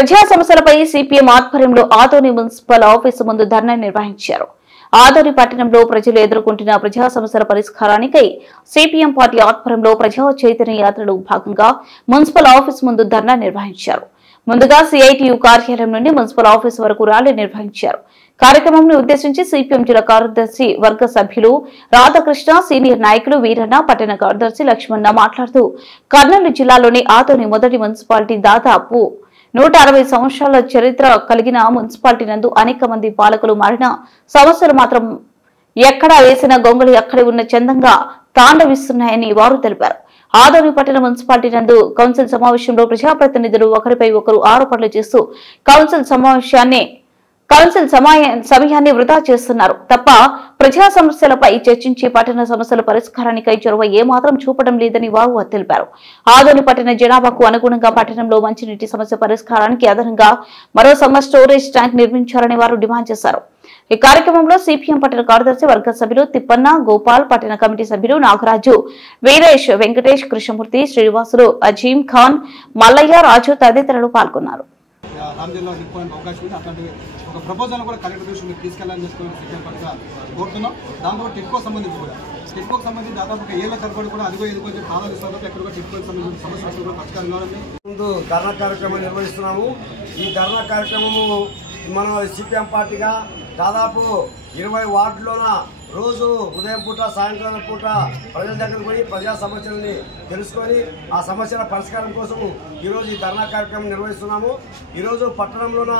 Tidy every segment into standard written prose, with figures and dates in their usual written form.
ప్రజా సమస్యలపై సిపిఎం ఆధ్వర్యంలో ఆదోని మున్సిపల్ ఆఫీసు ముందు ధర్నా నిర్వహించారు. ఆదోని పట్టణంలో ప్రజలు ఎదుర్కొంటున్న ప్రజా సమస్యల పరిష్కారానికై సిపిఎం పార్టీ ఆధ్వర్యంలో ప్రజా చైతన్య యాత్రలో భాగంగా మున్సిపల్ ఆఫీసు ముందు ధర్నా నిర్వహించారు. ముందుగా సిఐటియు కార్యాలయం నుండి మున్సిపల్ ఆఫీసు వరకు ర్యాలీ నిర్వహించారు. కార్యక్రమంను ఉద్దేశించి సిపిఎం జిల్లా కార్యదర్శి వర్గ సభ్యులు రాధాకృష్ణ, సీనియర్ నాయకులు వీరన్న, పట్టణ కార్యదర్శి లక్ష్మణ మాట్లాడుతూ కర్నూలు జిల్లాలోని ఆదోని మొదటి మున్సిపాలిటీ దాదాపు 160 సంవత్సరాల చరిత్ర కలిగిన మున్సిపాలిటీ నందు అనేక మంది పాలకులు మారిన సమస్యలు మాత్రం ఎక్కడా వేసిన గొంగళి అక్కడే ఉన్న చందంగా తాండవిస్తున్నాయని వారు తెలిపారు. ఆదోని పట్టణ మున్సిపాలిటీ నందు కౌన్సిల్ సమావేశంలో ప్రజాప్రతినిధులు ఒకరిపై ఒకరు ఆరోపణలు చేస్తూ కౌన్సిల్ సమయాన్ని వృధా చేస్తున్నారు తప్ప ప్రజా సమస్యలపై చర్చించి పట్టణ సమస్యల పరిష్కారానికై చొరవ ఏమాత్రం చూపడం లేదని వారు తెలిపారు. ఆదోని పట్టణ జనాభాకు అనుగుణంగా పట్టణంలో మంచినీటి సమస్య పరిష్కారానికి అదనంగా మరో సమ్మర్ స్టోరేజ్ ట్యాంక్ నిర్మించాలని వారు డిమాండ్ చేశారు. ఈ కార్యక్రమంలో సిపిఎం పట్టణ కార్యదర్శి వర్గ సభ్యులు తిప్పన్న, గోపాల్, పట్టణ కమిటీ సభ్యులు నాగరాజు, వీరేష్, వెంకటేష్, కృష్ణమూర్తి, శ్రీనివాసులు, అజీం ఖాన్, మల్లయ్య, రాజు తదితరులు పాల్గొన్నారు. ఒక ప్రపోజల్ కూడా కలెక్టర్ దృష్టి మీరు తీసుకెళ్లాలని చెప్పి సిపిఎం పార్టీగా కోరుతున్నాం. దాంతో టిట్కోకి సంబంధించి కూడా టిట్కోకి సంబంధించి దాదాపు ఒక ఏళ్ల తరబడి కూడా అదిగో ఎదుగు ప్రాధాన్యత ఎక్కడ కూడా టిట్కోకి సంబంధించిన సమస్యలు కూడా పరిష్కారం కావాలని ముందు ధర్నా కార్యక్రమం నిర్వహిస్తున్నాము. ఈ ధర్నా కార్యక్రమము మనం సిపిఎం పార్టీగా దాదాపు 20 వార్డులోన రోజు ఉదయం పూట, సాయంకాలం పూట ప్రజల దగ్గరకు పోయి ప్రజా సమస్యలని తెలుసుకొని ఆ సమస్యల పరిష్కారం కోసం ఈరోజు ఈ ధర్నా కార్యక్రమం నిర్వహిస్తున్నాము. ఈరోజు పట్టణంలోన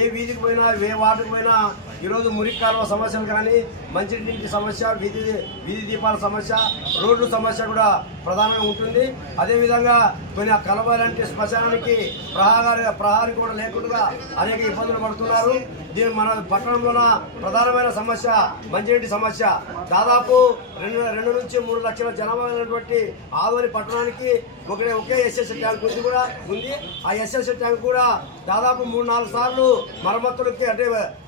ఏ వీధికి పోయినా, ఏ వార్డుకు పోయినా ఈరోజు మురికి కాలువ సమస్యలు కానీ, మంచినీటి సమస్య, వీధి దీపాల సమస్య, రోడ్లు సమస్య కూడా ప్రధానంగా ఉంటుంది. అదేవిధంగా కొన్ని కలవాలంటే శ్మశానానికి ప్రహారీ కూడా లేకుండా అనేక ఇబ్బందులు పడుతున్నారు. దీని మన పట్టణంలోన ప్రధానమైన సమస్య మంచినీటి సమస్య. దాదాపు 2 నుంచి 3 లక్షల జనాభా ఉన్నటువంటి ఆదోని పట్టణానికి ఒకే ఎస్ఎస్ ట్యాంక్ ఉంది. ఆ ఎస్ఎస్ ట్యాంక్ కూడా దాదాపు 3-4 సార్లు మరమ్మతులకి, అంటే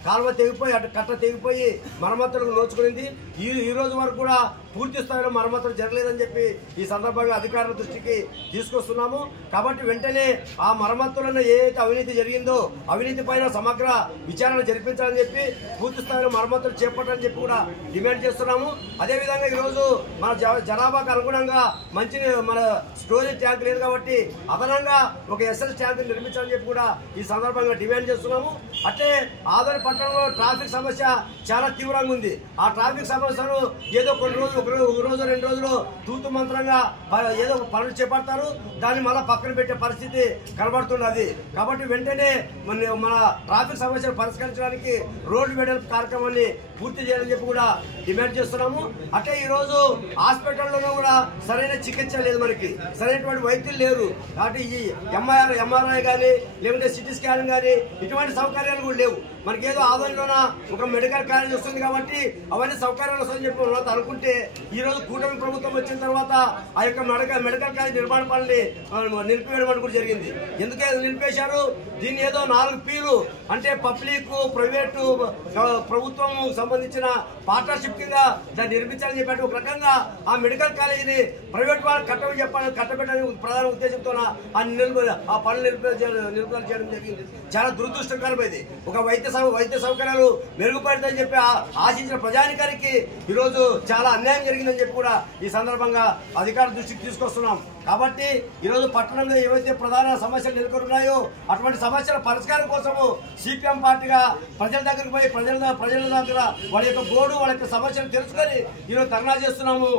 కాలువ తెగిపోయి, అటు కట్ట తెగిపోయి మరమ్మతులకు నోచుకునింది. ఈ రోజు వరకు కూడా పూర్తి స్థాయిలో మరమ్మతులు జరగలేదని చెప్పి ఈ సందర్భంగా అధికారుల దృష్టికి తీసుకొస్తున్నాము. కాబట్టి వెంటనే ఆ మరమ్మతులను ఏదైతే అవినీతి జరిగిందో అవినీతి పైన సమగ్ర విచారణ జరిపించాలని చెప్పి పూర్తి స్థాయిలో మరమ్మతులు చేపట్టాలని చెప్పి కూడా డిమాండ్ చేస్తున్నాము. అదేవిధంగా ఈరోజు మన జనాభాకు అనుగుణంగా మన స్టోరేజ్ ట్యాంక్ లేదు కాబట్టి అదనంగా ఒక ఎస్ఎస్ ట్యాంక్ నిర్మించాలని చెప్పి కూడా ఈ సందర్భంగా డిమాండ్ చేస్తున్నాము. అంటే ఆదోని పట్టణంలో ట్రాఫిక్ సమస్య చాలా తీవ్రంగా ఉంది. ఆ ట్రాఫిక్ సమస్యను ఏదో కొన్ని రోజులు, ఒక రోజు 2 రోజులు తూతు మంత్రంగా ఏదో పనులు చేపడతారు, దాన్ని మళ్ళీ పక్కన పెట్టే పరిస్థితి కనబడుతున్నది. కాబట్టి వెంటనే మన ట్రాఫిక్ సమస్యను పరిష్కరించడానికి రోడ్డు వెడల్పు కార్యక్రమాన్ని పూర్తి చేయాలని చెప్పి కూడా డిమాండ్ చేస్తున్నాము. అంటే ఈ రోజు హాస్పిటల్లోనూ కూడా సరైన చికిత్స లేదు, మనకి సరైనటువంటి వైద్యులు లేరు. కాబట్టి ఈ ఎంఆర్ఐ కానీ, లేకుంటే సిటీ స్కాన్ కానీ ఇటువంటి సౌకర్యాలు కూడా లేవు. మనకేదో ఆదోనిలోన ఒక మెడికల్ కాలేజ్ వస్తుంది కాబట్టి అవన్నీ సౌకర్యాలు వస్తుందని చెప్పి ఉన్నత అనుకుంటే ఈ రోజు కూటమి ప్రభుత్వం వచ్చిన తర్వాత ఆ యొక్క మెడికల్ కాలేజ్ నిర్మాణ పనులు నిలిపివేయడం కూడా జరిగింది. ఎందుకే నిలిపేశారు? దీన్ని ఏదో 4 Pలు, అంటే పబ్లిక్, ప్రైవేటు, ప్రభుత్వం సంబంధించిన పార్ట్నర్షిప్ కింద దాన్ని నిర్మించాలని చెప్పి ఒక రకంగా ఆ మెడికల్ కాలేజీని ప్రైవేట్ వాళ్ళు కట్టబెట్టడానికి ప్రధాన ఉద్దేశంతో ఆ పనులు నిలుపుదల చేయడం జరిగింది. చాలా దురదృష్టకరమైంది. ఒక వైద్య సౌకర్యాలు మెరుగుపడతాయని చెప్పి ఆశించిన ప్రజానికానికి ఈరోజు చాలా అన్యాయం జరిగిందని చెప్పి కూడా ఈ సందర్భంగా అధికారుల దృష్టికి తీసుకొస్తున్నాం. కాబట్టి ఈరోజు పట్టణంలో ఏవైతే ప్రధాన సమస్యలు నెలకొని ఉన్నాయో అటువంటి సమస్యల పరిష్కారం కోసము సిపిఎం పార్టీగా ప్రజల దగ్గరికి పోయి ప్రజల దగ్గర వాళ్ళ యొక్క గోడు, వాళ్ళ యొక్క సమస్యలు తెలుసుకొని ఈరోజు ధర్నా చేస్తున్నాము.